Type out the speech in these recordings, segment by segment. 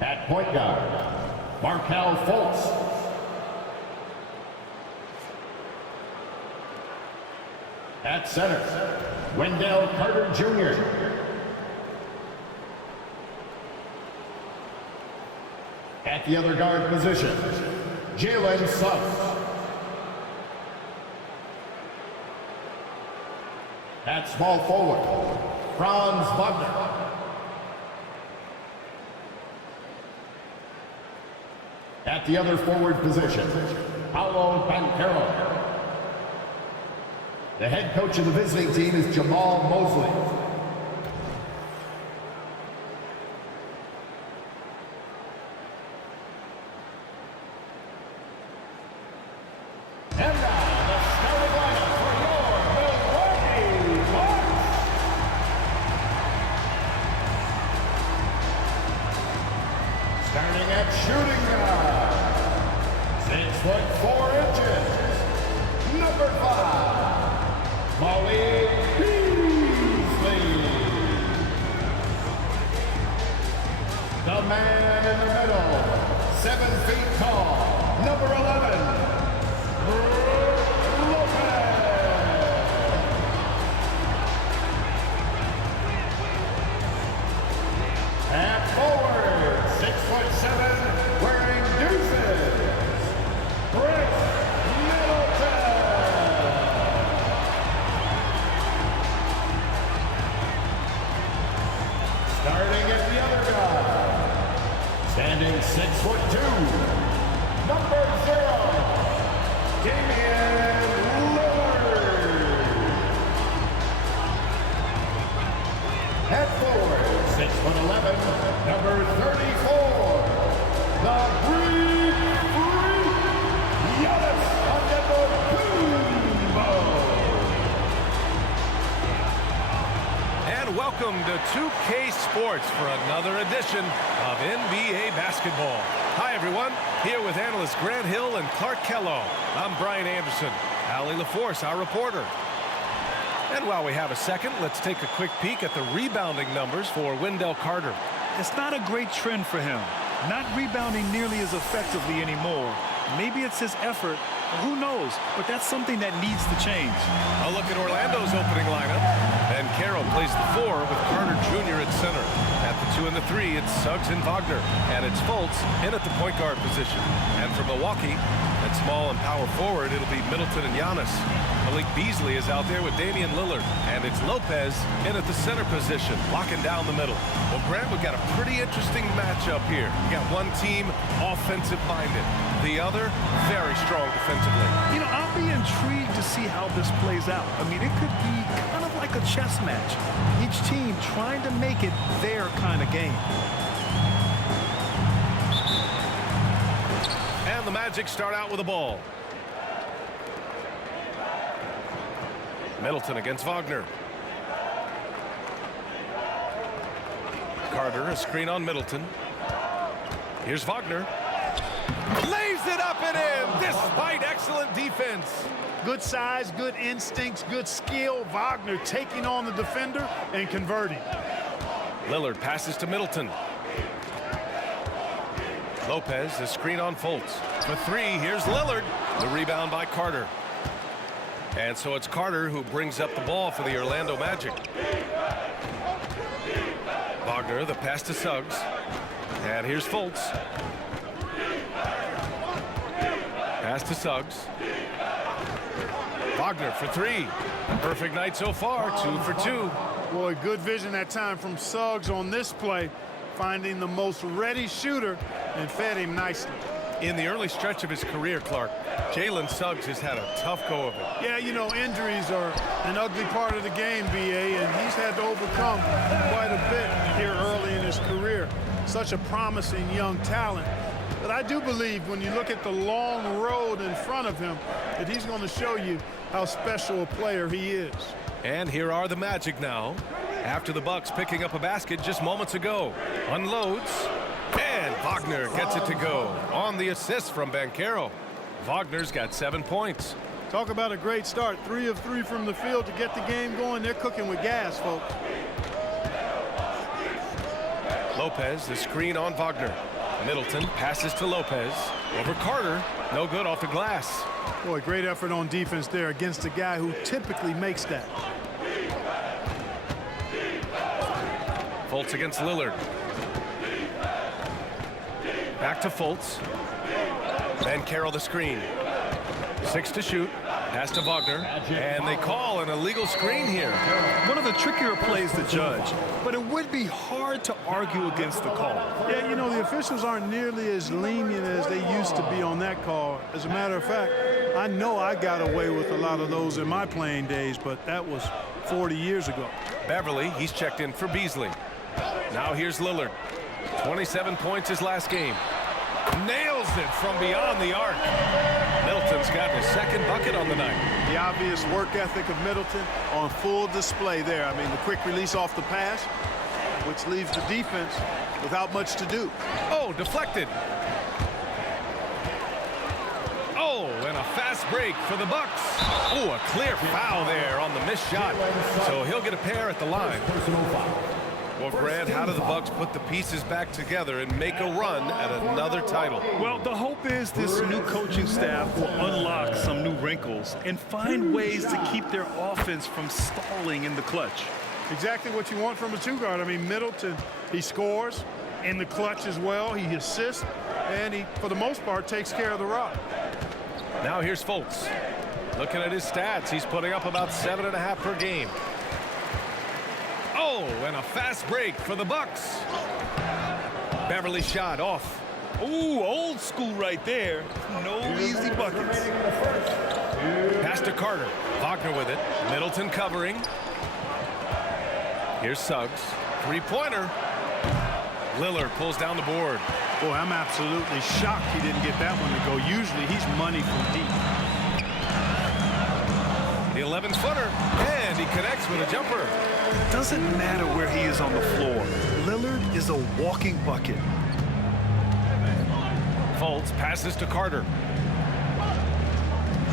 At point guard, Markel Fultz. At center, Wendell Carter Jr. At the other guard position, Jalen Suggs. At small forward, Franz Wagner. At the other forward position, Paolo Banchero. The head coach of the visiting team is Jamal Mosley. And now, the starting lineup for your Milwaukee Bucks. Starting at shooting guard, 6'4", number 5, Molly Beasley. The man in the middle, 7 feet tall, number 11, at forward, 6'7", wearing deuces, Chris Middleton. Starting at the other guy, standing 6'2", number 0, Damian Lillard. At forward, 6'11", number 34, the Greek Freak, Giannis Antetokounmpo. And welcome to 2K Sports for another edition of NBA basketball. Hi everyone, here with analysts Grant Hill and Clark Kellogg. I'm Brian Anderson. Allie LaForce, our reporter. And while we have a second, let's take a quick peek at the rebounding numbers for Wendell Carter. It's not a great trend for him. Not rebounding nearly as effectively anymore. Maybe it's his effort, or who knows, but that's something that needs to change. A look at Orlando's opening lineup. And Carroll plays the 4 with Carter Jr. at center. At the 2 and the 3, it's Suggs and Wagner. And it's Fultz in at the point guard position. And for Milwaukee, at small and power forward, it'll be Middleton and Giannis. Malik Beasley is out there with Damian Lillard. And it's Lopez in at the center position, locking down the middle. Well, Grant, we've got a pretty interesting matchup here. We got one team offensive-minded. The other, very strong defensively. You know, I'll be intrigued to see how this plays out. I mean, it could be kind of like a chess match. Each team trying to make it their kind of game. And the Magic start out with the ball. Middleton against Wagner. Carter, a screen on Middleton. Here's Wagner. Lays it up and in, despite excellent defense. Good size, good instincts, good skill. Wagner taking on the defender and converting. Lillard passes to Middleton. Lopez, the screen on Fultz. For 3, here's Lillard. The rebound by Carter. And so it's Carter who brings up the ball for the Orlando Magic. Wagner, the pass to Suggs. And here's Fultz. Pass to Suggs. Wagner for 3. A perfect night so far, 2 for 2. Boy, good vision that time from Suggs on this play, finding the most ready shooter and fed him nicely. In the early stretch of his career, Clark, Jalen Suggs has had a tough go of it. Yeah, you know, injuries are an ugly part of the game, B.A., and he's had to overcome quite a bit here early in his career. Such a promising young talent. But I do believe when you look at the long road in front of him that he's going to show you how special a player he is. And here are the Magic now. After the Bucks picking up a basket just moments ago. Unloads. And Wagner gets it to go. On the assist from Banchero. Wagner's got 7 points. Talk about a great start. 3 of 3 from the field to get the game going. They're cooking with gas, folks. Lopez, the screen on Wagner. Middleton passes to Lopez. Over Carter. No good off the glass. Boy, great effort on defense there against a guy who typically makes that. Fultz against Lillard. Back to Fultz. Then Carroll the screen. 6 to shoot. Pass to Wagner. And they call an illegal screen here. One of the trickier plays to judge, but it would be hard to argue against the call. Yeah, you know, the officials aren't nearly as lenient as they used to be on that call. As a matter of fact, I know I got away with a lot of those in my playing days, but that was 40 years ago. Beverly, he's checked in for Beasley. Now here's Lillard. 27 points his last game. Nails it from beyond the arc. Middleton's got his second bucket on the night. The obvious work ethic of Middleton on full display there. I mean, the quick release off the pass, which leaves the defense without much to do. Oh, deflected. Oh, and a fast break for the Bucks. Oh, a clear foul there on the missed shot. So he'll get a pair at the line. Well, Grant, how do the Bucks put the pieces back together and make a run at another title? Well, the hope is this new coaching staff will unlock some new wrinkles and find ways to keep their offense from stalling in the clutch. Exactly what you want from a two-guard. I mean, Middleton, he scores in the clutch as well. He assists, and he, for the most part, takes care of the rock. Now here's Fultz. Looking at his stats, he's putting up about 7.5 per game. Oh, and a fast break for the Bucks. Beverly shot off. Ooh, old school right there. No easy buckets. Pass to Carter. Wagner with it. Middleton covering. Here's Suggs. Three-pointer. Lillard pulls down the board. Boy, I'm absolutely shocked he didn't get that one to go. Usually he's money from deep. The 11-footer, and he connects with a jumper. Doesn't matter where he is on the floor. Lillard is a walking bucket. Fultz passes to Carter.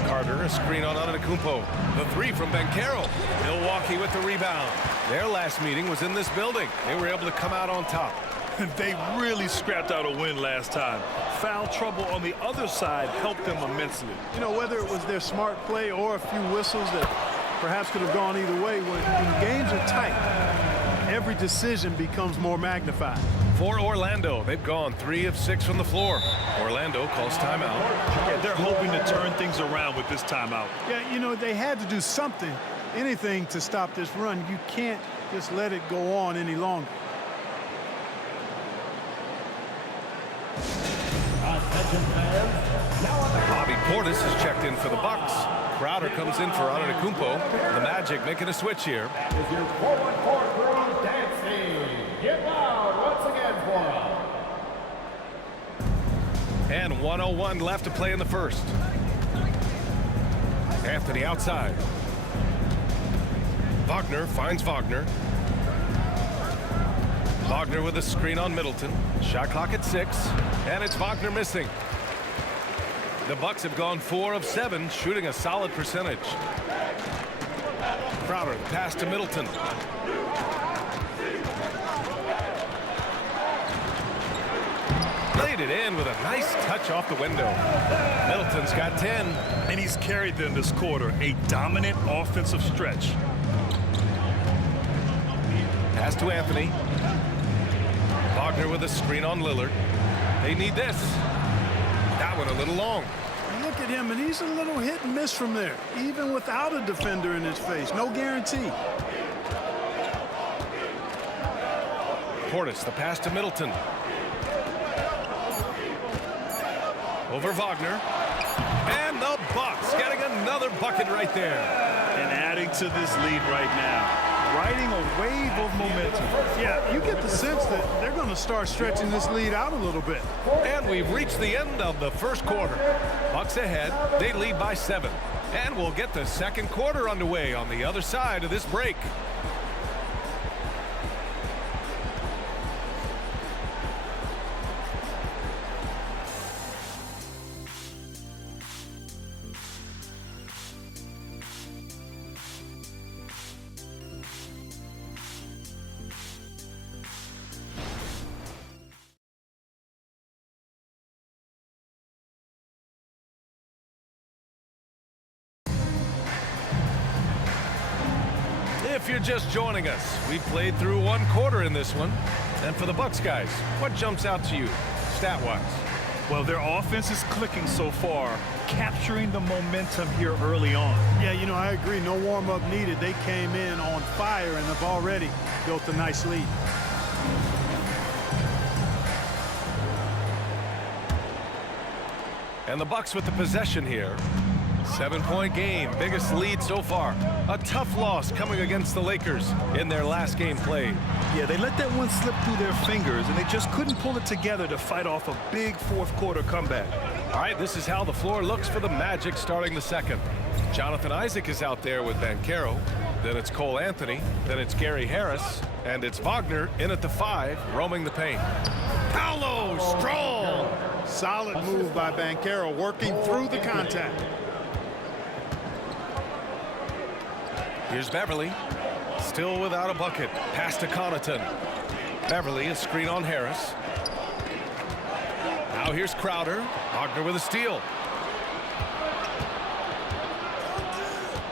Carter, a screen on Antetokounmpo. The three from Banchero. Milwaukee with the rebound. Their last meeting was in this building. They were able to come out on top. They really scrapped out a win last time. Foul trouble on the other side helped them immensely. You know, whether it was their smart play or a few whistles that perhaps could have gone either way, when games are tight, every decision becomes more magnified. For Orlando, they've gone 3 of 6 from the floor. Orlando calls timeout. Yeah, they're hoping to turn things around with this timeout. Yeah, you know, they had to do something, anything to stop this run. You can't just let it go on any longer. Bobby Portis has checked in for the Bucks. Crowder comes in for Antetokounmpo. The Magic making a switch here. Is your forward court crew dancing? Get loud once again for them. And 1:01 left to play in the first. Anthony outside. Wagner finds Wagner. Wagner with a screen on Middleton. Shot clock at 6, and it's Wagner missing. The Bucks have gone 4 of 7, shooting a solid percentage. Crowder, pass to Middleton. Laid it in with a nice touch off the window. Middleton's got 10. And he's carried them this quarter, a dominant offensive stretch. Pass to Anthony. Wagner with a screen on Lillard. They need this. That one a little long. Look at him, and he's a little hit and miss from there, even without a defender in his face. No guarantee. Portis, the pass to Middleton. Over Wagner. And the Bucks getting another bucket right there. And adding to this lead right now. Riding a wave of momentum. Yeah, you get the sense that they're going to start stretching this lead out a little bit. And we've reached the end of the first quarter. Bucks ahead. They lead by 7. And we'll get the second quarter underway on the other side of this break. If you're just joining us, we played through 1 quarter in this one. And for the Bucks guys, what jumps out to you, stat-wise? Well, their offense is clicking so far, capturing the momentum here early on. Yeah, you know, I agree. No warm-up needed. They came in on fire and have already built a nice lead. And the Bucks with the possession here. 7-point game, biggest lead so far. A tough loss coming against the Lakers in their last game played. Yeah, they let that one slip through their fingers, and they just couldn't pull it together to fight off a big fourth quarter comeback. All right, this is how the floor looks for the Magic starting the second. Jonathan Isaac is out there with Banchero. Then it's Cole Anthony. Then it's Gary Harris. And it's Wagner in at the 5, roaming the paint. Paolo, strong! Solid move by Banchero, working through the contact. Here's Beverly, still without a bucket. Pass to Connaughton. Beverly, a screen on Harris. Now here's Crowder. Wagner with a steal.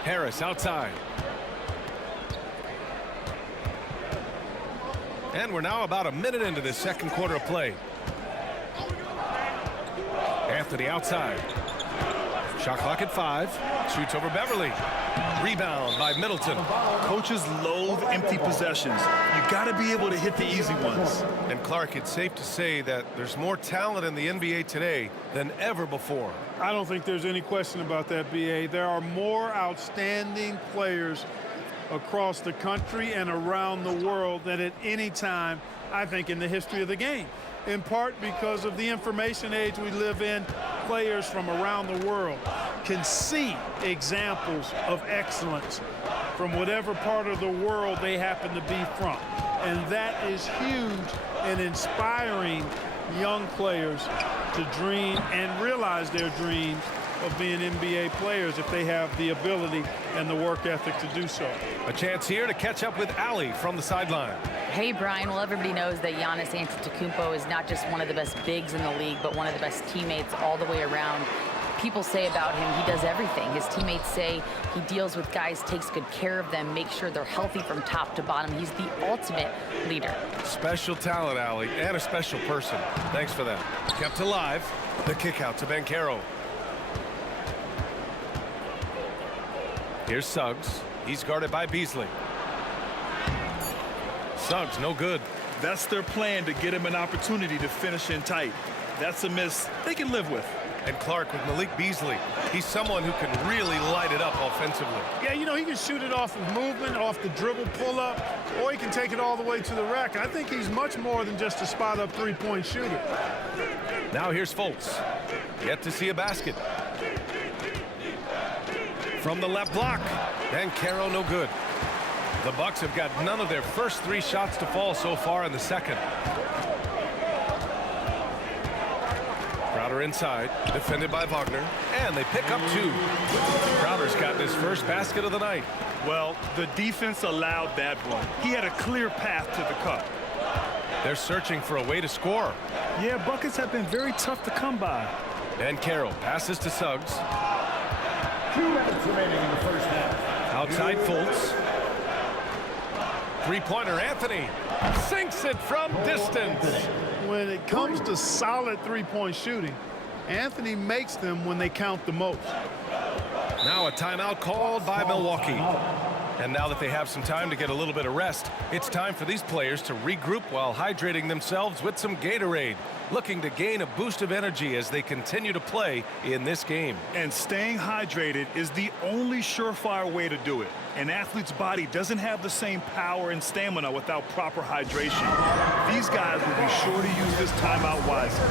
Harris outside. And we're now about a minute into this second quarter of play. Anthony outside. Shot clock at 5. Shoots over Beverly. Rebound by Middleton. Coaches loathe empty possessions. You got to be able to hit the easy ones. And Clark, it's safe to say that there's more talent in the NBA today than ever before. I don't think there's any question about that, B.A. There are more outstanding players across the country and around the world than at any time, I think, in the history of the game. In part because of the information age we live in, players from around the world can see examples of excellence from whatever part of the world they happen to be from. And that is huge in inspiring young players to dream and realize their dreams of being NBA players if they have the ability and the work ethic to do so. A chance here to catch up with Allie from the sideline. Hey, Brian. Well, everybody knows that Giannis Antetokounmpo is not just one of the best bigs in the league, but one of the best teammates all the way around. People say about him, he does everything. His teammates say he deals with guys, takes good care of them, makes sure they're healthy from top to bottom. He's the ultimate leader. Special talent, Allie, and a special person. Thanks for that. Kept alive. The kick out to Banchero. Here's Suggs. He's guarded by Beasley. Suggs, no good. That's their plan, to get him an opportunity to finish in tight. That's a miss they can live with. And Clark with Malik Beasley. He's someone who can really light it up offensively. Yeah, you know, he can shoot it off of movement, off the dribble pull-up, or he can take it all the way to the rack. I think he's much more than just a spot-up three-point shooter. Now here's Fultz. Yet to see a basket. From the left block. Banchero, no good. The Bucks have got none of their first 3 shots to fall so far in the second. Crowder inside, defended by Wagner, and they pick up 2. Crowder's gotten his first basket of the night. Well, the defense allowed that one. He had a clear path to the cup. They're searching for a way to score. Yeah, buckets have been very tough to come by. Banchero passes to Suggs. 2 minutes remaining in the first half. Outside Fultz. Three-pointer Anthony sinks it from distance. When it comes to solid three-point shooting, Anthony makes them when they count the most. Now a timeout called by Milwaukee. And now that they have some time to get a little bit of rest, it's time for these players to regroup while hydrating themselves with some Gatorade, looking to gain a boost of energy as they continue to play in this game. And staying hydrated is the only surefire way to do it. An athlete's body doesn't have the same power and stamina without proper hydration. These guys will be sure to use this timeout wisely.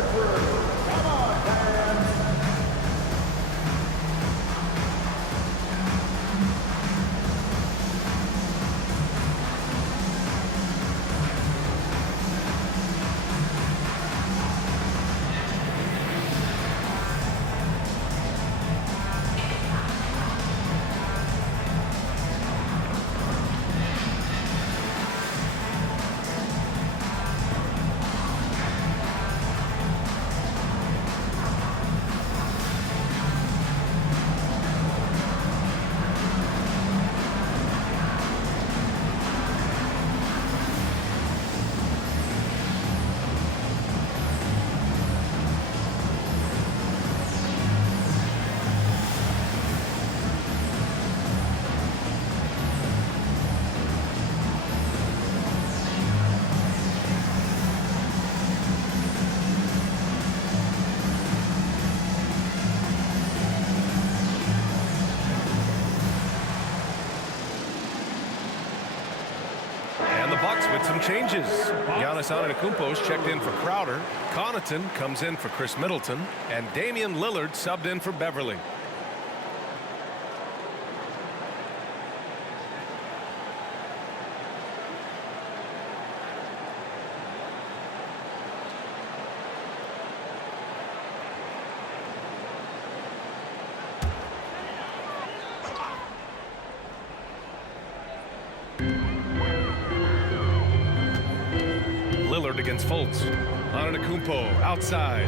And some changes. Giannis Antetokounmpo's checked in for Crowder. Connaughton comes in for Chris Middleton. And Damian Lillard subbed in for Beverly. Lillard against Fultz. Antetokounmpo outside.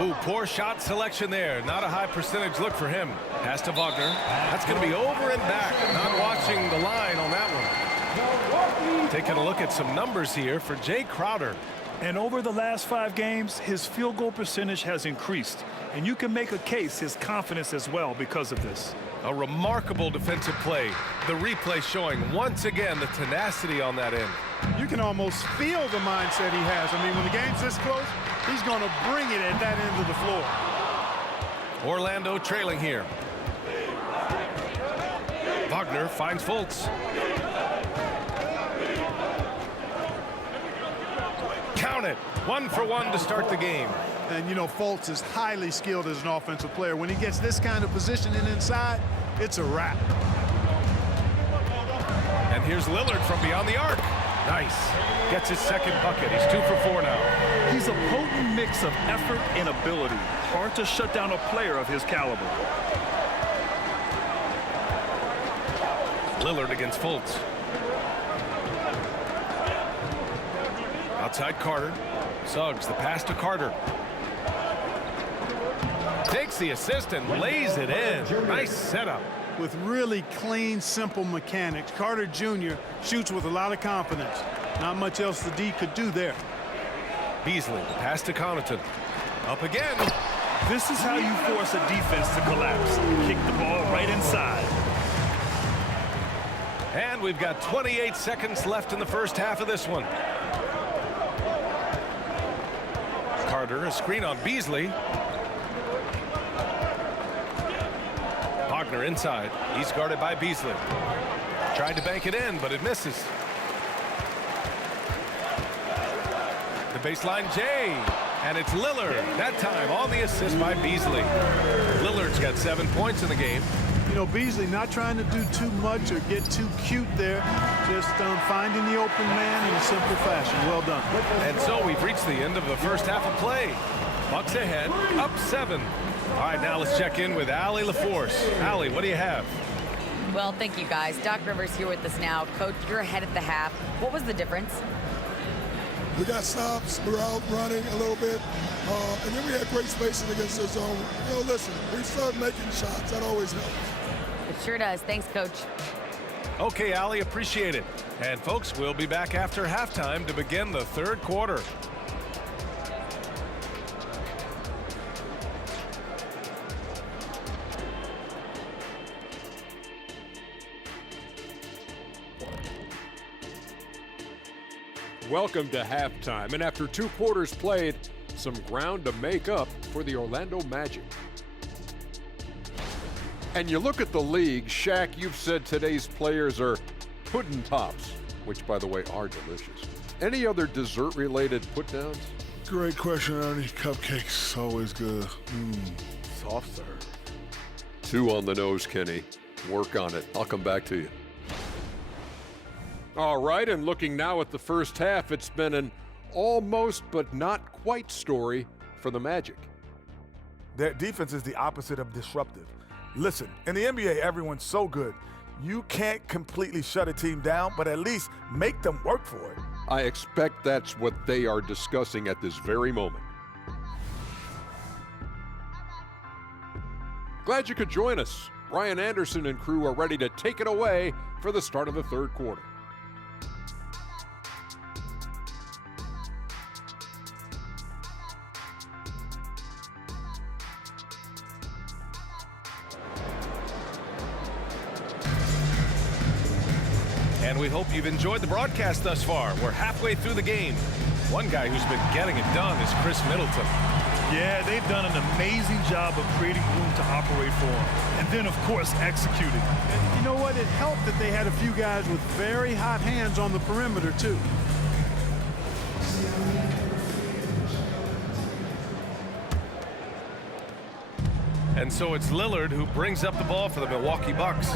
Ooh, poor shot selection there. Not a high percentage look for him. Pass to Wagner. That's going to be over and back. Not watching the line on that one. Taking a look at some numbers here for Jay Crowder. And over the last 5 games, his field goal percentage has increased. And you can make a case his confidence as well because of this. A remarkable defensive play. The replay showing once again the tenacity on that end. You can almost feel the mindset he has. I mean, when the game's this close, he's going to bring it at that end of the floor. Orlando trailing here. Wagner finds Fultz. Count it. 1 for 1 to start the game. And, you know, Fultz is highly skilled as an offensive player. When he gets this kind of positioning inside, it's a wrap. And here's Lillard from beyond the arc. Nice. Gets his second bucket. He's 2 for 4 now. He's a potent mix of effort and ability. Hard to shut down a player of his caliber. Lillard against Fultz. Outside Carter. Suggs the pass to Carter. Takes the assist and lays it in. Nice setup. With really clean, simple mechanics, Carter Jr. shoots with a lot of confidence. Not much else the D could do there. Beasley, the pass to Connaughton. Up again. This is how you force a defense to collapse. Kick the ball right inside. And we've got 28 seconds left in the first half of this one. Carter, a screen on Beasley. Wagner inside. He's guarded by Beasley. Tried to bank it in, but it misses. The baseline J. And it's Lillard. That time on the assist by Beasley. Lillard's got 7 points in the game. You know, Beasley not trying to do too much or get too cute there. Just finding the open man in a simple fashion. Well done. And so we've reached the end of the first half of play. Bucks ahead, up 7. All right, now let's check in with Allie LaForce. Allie, what do you have? Well, thank you, guys. Doc Rivers here with us now. Coach, you're ahead at the half. What was the difference? We got stops, we were out running a little bit, and then we had great spacing against their zone. You know, listen, we started making shots. That always helps. It sure does. Thanks, Coach. Okay, Allie, appreciate it. And folks, we'll be back after halftime to begin the third quarter. Welcome to halftime, and after 2 quarters played, some ground to make up for the Orlando Magic. And you look at the league, Shaq, you've said today's players are pudding tops, which, by the way, are delicious. Any other dessert-related put-downs? Great question, Ernie. Cupcakes, always good. Soft serve. 2 on the nose, Kenny. Work on it. I'll come back to you. All right, and looking now at the first half, it's been an almost but not quite story for the Magic. Their defense is the opposite of disruptive. Listen, in the NBA, everyone's so good. You can't completely shut a team down, but at least make them work for it. I expect that's what they are discussing at this very moment. Glad you could join us. Brian Anderson and crew are ready to take it away for the start of the third quarter. And we hope you've enjoyed the broadcast thus far. We're halfway through the game. One guy who's been getting it done is Chris Middleton. Yeah, they've done an amazing job of creating room to operate for him. And then, of course, executing. And you know what? It helped that they had a few guys with very hot hands on the perimeter, too. And so it's Lillard who brings up the ball for the Milwaukee Bucks.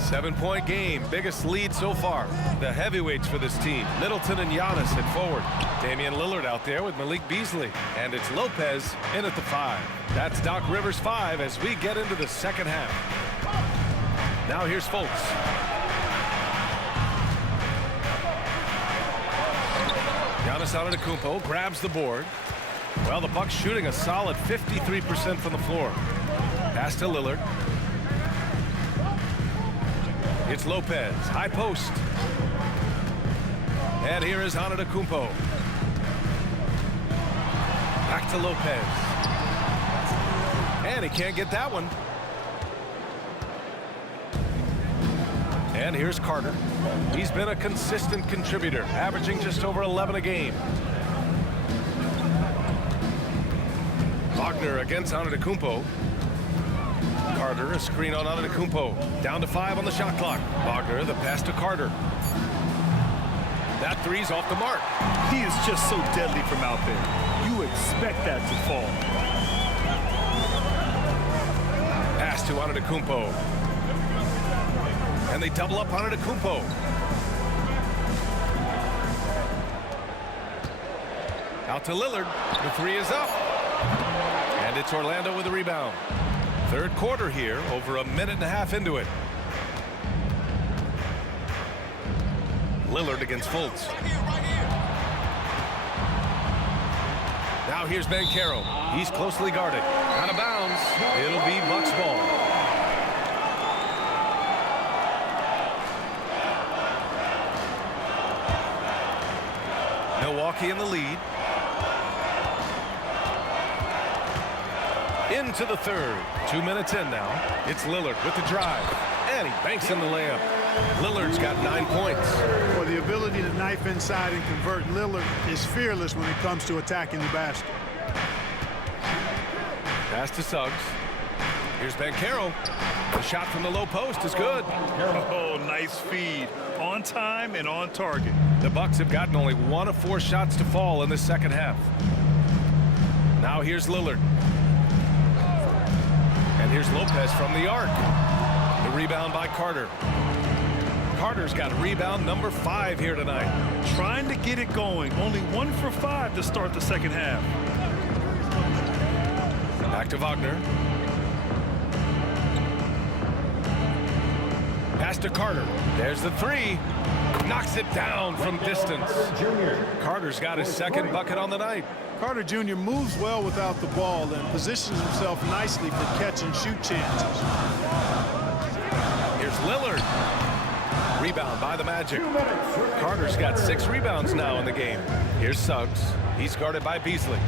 7-point game, biggest lead so far. The heavyweights for this team, Middleton and Giannis at forward. Damian Lillard out there with Malik Beasley. And it's Lopez in at the 5. That's Doc Rivers' 5 as we get into the second half. Now here's Fultz. Giannis Antetokounmpo grabs the board. Well, the Bucks shooting a solid 53% from the floor. Pass to Lillard. It's Lopez, high post. And here is Antetokounmpo. Back to Lopez. And he can't get that one. And here's Carter. He's been a consistent contributor, averaging just over 11 a game. Wagner against Antetokounmpo. Carter, a screen on Antetokounmpo. Down to 5 on the shot clock. Wagner, the pass to Carter. That three's off the mark. He is just so deadly from out there. You expect that to fall. Pass to Antetokounmpo. And they double up Antetokounmpo. Out to Lillard. The 3 is up. And it's Orlando with a rebound. Third quarter here, over a minute and a half into it. Lillard against Fultz. Now here's Banchero. He's closely guarded. Out of bounds. It'll be Bucks ball. Milwaukee in the lead. Into the third. 2 minutes in now. It's Lillard with the drive. And he banks in the layup. Lillard's got 9 points. Well, the ability to knife inside and convert Lillard is fearless when it comes to attacking the basket. Pass to Suggs. Here's Banchero. The shot from the low post is good. Oh, nice feed. On time and on target. The Bucks have gotten only 1 of 4 shots to fall in the second half. Now here's Lillard. And here's Lopez from the arc. The rebound by Carter. Carter's got rebound number 5 here tonight. Trying to get it going. Only 1 for 5 to start the second half. Back to Wagner. Pass to Carter. There's the 3. Knocks it down from distance. Carter's got his second bucket on the night. Carter Jr. moves well without the ball and positions himself nicely for catch and shoot chances. Here's Lillard. Rebound by the Magic. Carter's got 6 rebounds now in the game. Here's Suggs. He's guarded by Beasley.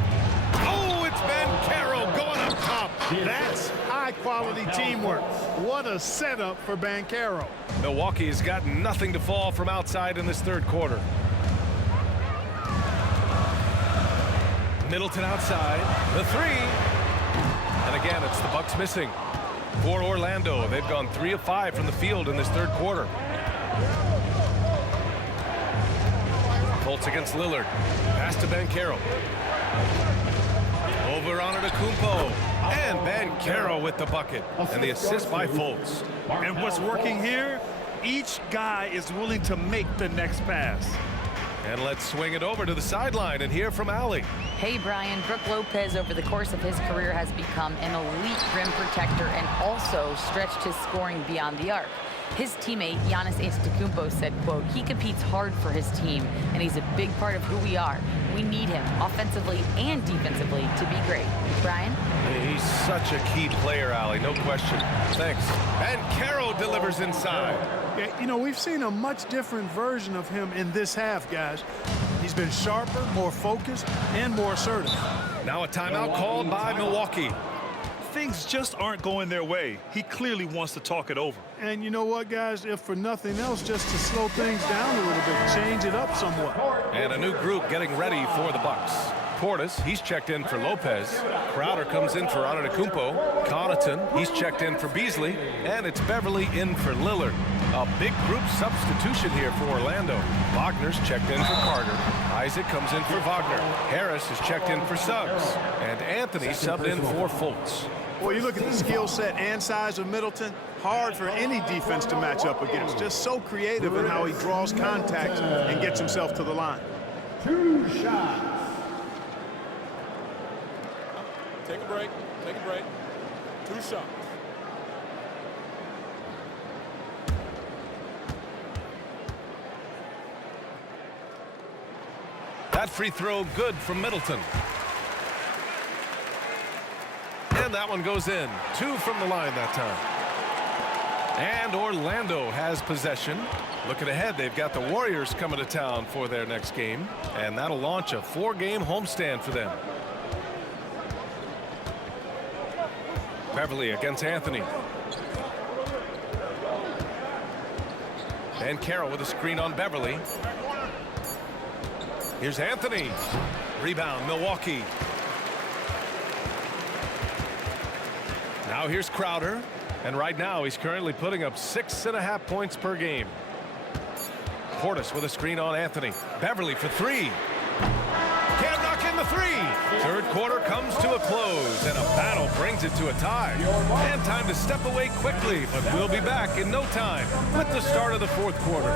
Oh, it's Banchero going up top. That's high-quality teamwork. What a setup for Banchero. Milwaukee has got nothing to fall from outside in this third quarter. Middleton outside. The 3. And again, it's the Bucks missing. For Orlando, they've gone 3 of 5 from the field in this third quarter. Fultz against Lillard. Pass to Banchero. Over Antetokounmpo. And Banchero with the bucket. And the assist by Fultz. And what's working here? Each guy is willing to make the next pass. And let's swing it over to the sideline and hear from Allie. Hey, Brian. Brook Lopez, over the course of his career, has become an elite rim protector and also stretched his scoring beyond the arc. His teammate, Giannis Antetokounmpo, said, quote, "He competes hard for his team, and he's a big part of who we are. We need him, offensively and defensively, to be great." Brian? He's such a key player, Allie, no question. Thanks. And Banchero delivers inside. Yeah, you know, we've seen a much different version of him in this half, guys. He's been sharper, more focused, and more assertive. Now a timeout called by Milwaukee. Things just aren't going their way. He clearly wants to talk it over. And you know what, guys? If for nothing else, just to slow things down a little bit, change it up somewhat. And a new group getting ready for the Bucks. Portis. He's checked in for Lopez. Crowder comes in for Antetokounmpo. Connaughton, he's checked in for Beasley. And it's Beverly in for Lillard. A big group substitution here for Orlando. Wagner's checked in for Carter. Isaac comes in for Wagner. Harris is checked in for Suggs. And Anthony subbed in for Fultz. Well, you look at the skill set and size of Middleton, hard for any defense to match up against. Just so creative in how he draws contact and gets himself to the line. 2 shots. Take a break. Take a break. 2 shots. That free throw good from Middleton. And that one goes in. 2 from the line that time. And Orlando has possession. Looking ahead, they've got the Warriors coming to town for their next game. And that'll launch a 4-game homestand for them. Beverly against Anthony. And Carroll with a screen on Beverly. Here's Anthony. Rebound, Milwaukee. Now here's Crowder. And right now he's currently putting up 6.5 points per game. Portis with a screen on Anthony. Beverly for 3. Can't knock in the 3. Third quarter comes to a close, and a battle brings it to a tie. And time to step away quickly, but we'll be back in no time with the start of the fourth quarter.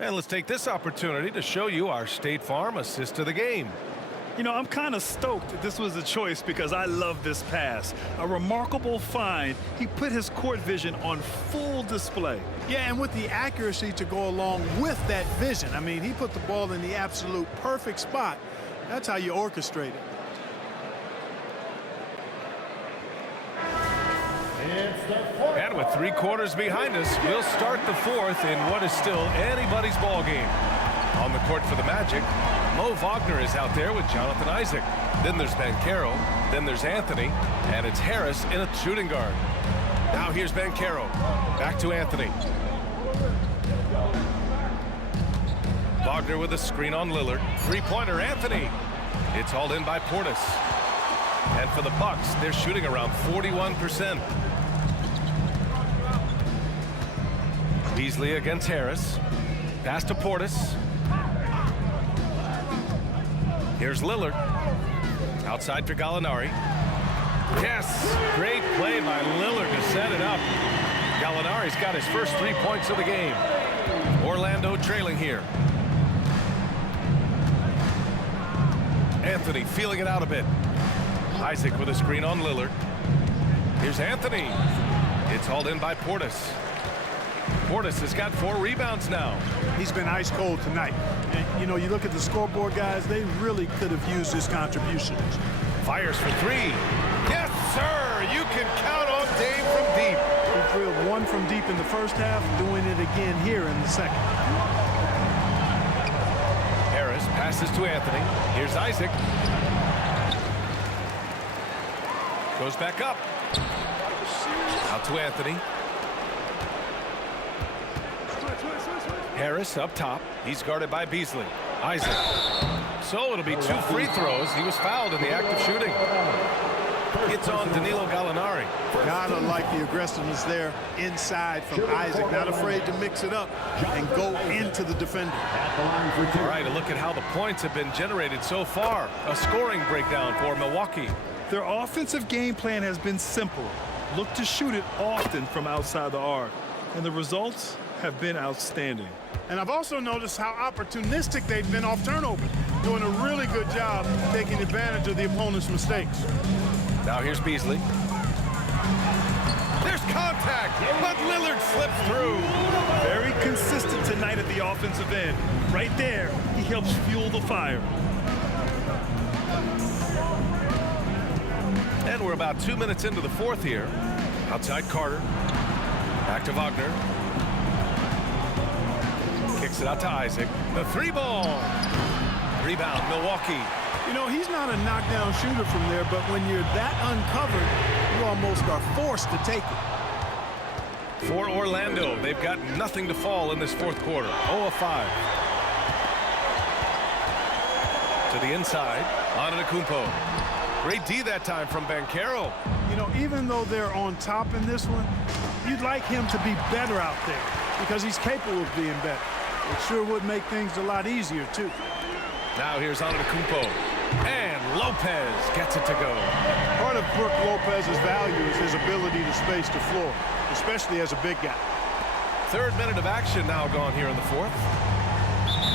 And let's take this opportunity to show you our State Farm assist to the game. You know, I'm kind of stoked that this was a choice because I love this pass. A remarkable find. He put his court vision on full display. Yeah, and with the accuracy to go along with that vision. I mean, he put the ball in the absolute perfect spot. That's how you orchestrate it. And with 3 quarters behind us, we'll start the fourth in what is still anybody's ball game. On the court for the Magic, Mo Wagner is out there with Jonathan Isaac. Then there's Ben Carroll. Then there's Anthony. And it's Harris in a shooting guard. Now here's Ben Carroll. Back to Anthony. Wagner with a screen on Lillard. Three-pointer, Anthony. It's hauled in by Portis. And for the Bucks, they're shooting around 41%. Beasley against Harris. Pass to Portis. Here's Lillard. Outside for Gallinari. Yes! Great play by Lillard to set it up. Gallinari's got his first 3 points of the game. Orlando trailing here. Anthony feeling it out a bit. Isaac with a screen on Lillard. Here's Anthony. It's hauled in by Portis. Portis has got 4 rebounds now. He's been ice cold tonight. And, you know, you look at the scoreboard, guys, they really could have used his contributions. Fires for 3. Yes, sir! You can count on Dave from deep. He drilled 1 from deep in the first half, doing it again here in the second. Harris passes to Anthony. Here's Isaac. Goes back up. Out to Anthony. Harris up top. He's guarded by Beasley. Isaac. So it'll be 2 free throws. He was fouled in the act of shooting. It's on Danilo Gallinari. Gotta like the aggressiveness there inside from Isaac. Not afraid to mix it up and go into the defender. All right, a look at how the points have been generated so far. A scoring breakdown for Milwaukee. Their offensive game plan has been simple. Look to shoot it often from outside the arc. And the results have been outstanding. And I've also noticed how opportunistic they've been off turnover, doing a really good job taking advantage of the opponent's mistakes. Now here's Beasley. There's contact, but Lillard slips through. Very consistent tonight at the offensive end. Right there, he helps fuel the fire. And we're about 2 minutes into the fourth here. Outside Carter. Back to Wagner. Kicks it out to Isaac. The three ball. Rebound, Milwaukee. You know, he's not a knockdown shooter from there, but when you're that uncovered, you almost are forced to take it. For Orlando, they've got nothing to fall in this fourth quarter. 0 of 5. To the inside. Antetokounmpo. Great D that time from Banchero. You know, even though they're on top in this one, you'd like him to be better out there because he's capable of being better. It sure would make things a lot easier, too. Now here's Antetokounmpo. And Lopez gets it to go. Part of Brook Lopez's value is his ability to space the floor, especially as a big guy. Third minute of action now gone here in the fourth.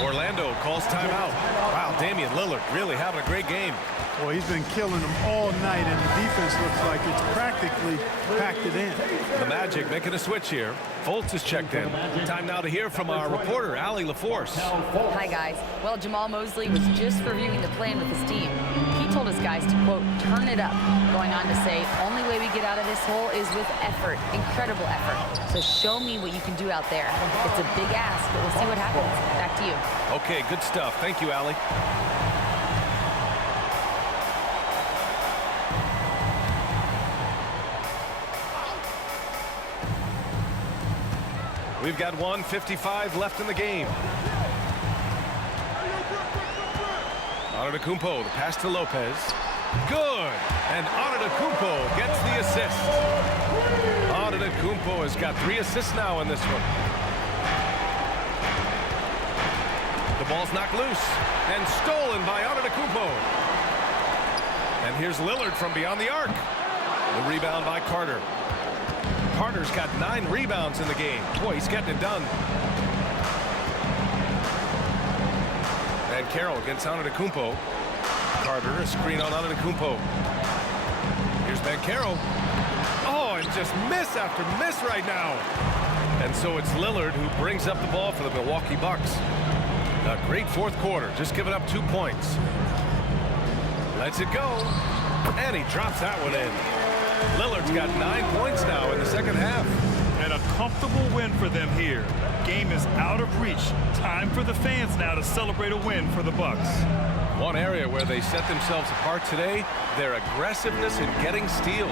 Orlando calls timeout. Wow, Damian Lillard really having a great game. Well, he's been killing them all night, and the defense looks like it's practically packed it in. The Magic making a switch here. Fultz is checked in. Time now to hear from our reporter, Allie LaForce. Hi, guys. Well, Jamal Mosley was just reviewing the plan with his team. He told his guys to, quote, turn it up, going on to say, only way we get out of this hole is with effort, incredible effort. So show me what you can do out there. It's a big ask, but we'll see what happens. Back to you. Okay, good stuff. Thank you, Allie. We've got 1:55 left in the game. Antetokounmpo, the pass to Lopez. Good! And Antetokounmpo gets the assist. Antetokounmpo has got 3 assists now in this one. The ball's knocked loose and stolen by Antetokounmpo. And here's Lillard from beyond the arc. The rebound by Carter. Carter's got 9 rebounds in the game. Boy, he's getting it done. And Carroll against Antetokounmpo. Carter, a screen on Antetokounmpo. Here's Banchero. Oh, and just miss after miss right now. And so it's Lillard who brings up the ball for the Milwaukee Bucks. A great fourth quarter, just giving up 2 points. Lets it go. And he drops that one in. Lillard's got 9 points now in the second half. And a comfortable win for them here. Game is out of reach. Time for the fans now to celebrate a win for the Bucks. One area where they set themselves apart today, their aggressiveness in getting steals.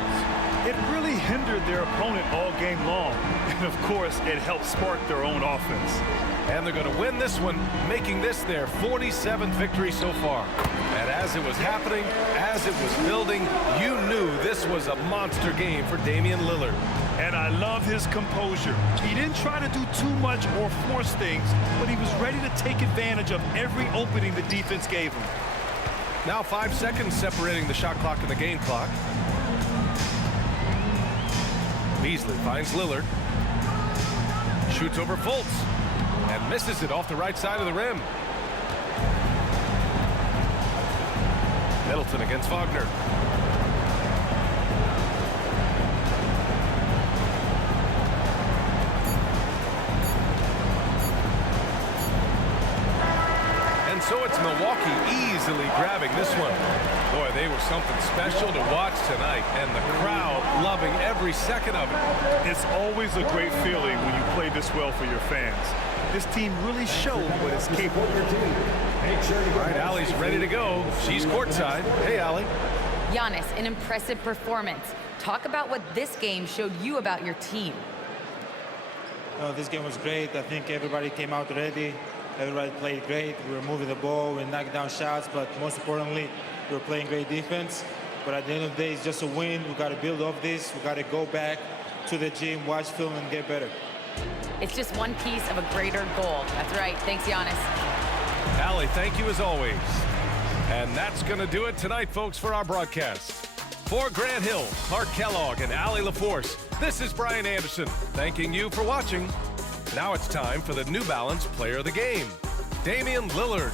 It really hindered their opponent all game long. And of course, it helped spark their own offense. And they're going to win this one, making this their 47th victory so far. And as it was happening, as it was building, you knew this was a monster game for Damian Lillard. And I love his composure. He didn't try to do too much or force things, but he was ready to take advantage of every opening the defense gave him. Now 5 seconds separating the shot clock and the game clock. Beasley finds Lillard. Shoots over Fultz. And misses it off the right side of the rim. Middleton against Wagner. And so it's Milwaukee easily grabbing this one. Boy, they were something special to watch tonight, and the crowd loving every second of it. It's always a great feeling when you play this well for your fans. This team really showed what it's capable of. All right, Allie's ready to go. She's courtside. Hey, Allie. Giannis, an impressive performance. Talk about what this game showed you about your team. This game was great. I think everybody came out ready. Everybody played great. We were moving the ball. We knocked down shots. But most importantly, we were playing great defense. But at the end of the day, it's just a win. We got to build off this. We got to go back to the gym, watch film, and get better. It's just one piece of a greater goal. That's right. Thanks, Giannis. Allie, thank you as always. And that's going to do it tonight, folks, for our broadcast. For Grant Hill, Clark Kellogg, and Allie LaForce, this is Brian Anderson, thanking you for watching. Now it's time for the New Balance Player of the Game, Damian Lillard.